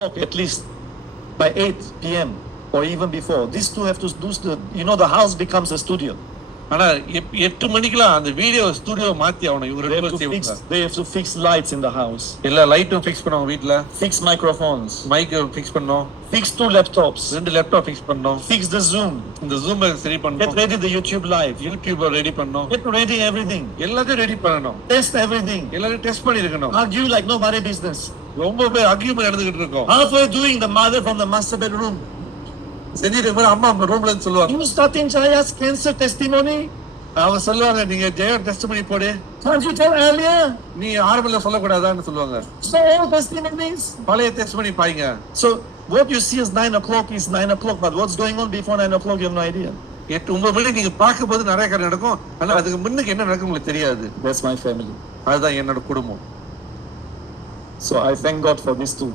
at least by 8 p.m. or even before. These two have to do the house becomes a studio. ஆனா 8 மணிக்கெல்லாம் அந்த video studio மாத்தி ஆகணும். இவங்க They ரெண்டு have to பேரும் fix, செய்வாங்க. they have to fix lights in the house, எல்லா லைட்டும் ஃபிக்ஸ் பண்ணுவாங்க வீட்ல. fix microphones, மைக் ஃபிக்ஸ் பண்ணோம். fix 2 laptops, 2 லேப்டாப் ஃபிக்ஸ் பண்ணோம். fix the Zoom, இந்த ஜூம் சரி get பண்ணோம். ready the YouTube live, YouTube ready பண்ணோம். get ready everything, எல்லாத்தையும் ரெடி பண்ணணும். test everything, எல்லாரும் டெஸ்ட் பண்ணிருக்கணும். argue like nobody business. ரொம்ப பேர் ஆர்கியூமென்ட் நடந்துகிட்டு இருக்கோம். Halfway doing, the mother from the master bedroom, செஞ்சிட்டு போற அம்மா ரூம்ல இருந்து சொல்லுவாங்க. you starting Chaya's cancer testimony? அவங்க சொல்லுவாங்க நீங்க ஜெய டெஸ்ட் பண்ணி போடு. Can't you tell earlier? நீ ஆரம்பத்துல சொல்லக்கூடாதான்னு சொல்லுவாங்க. So all testimonies. பழைய டெஸ்ட் பண்ணி பாருங்க. So what you see as 9 o'clock is 9 o'clock, but what's going on before 9 o'clock, you have no idea. 9 மணி நீங்க பார்க்கும்போது நிறைய காரியம் நடக்கும். ஆனா அதுக்கு முன்னுக்கு என்ன நடக்கும் உங்களுக்கு தெரியாது. That's my family. அதுதான் என்னோட குடும்பம். So I thank God for these two.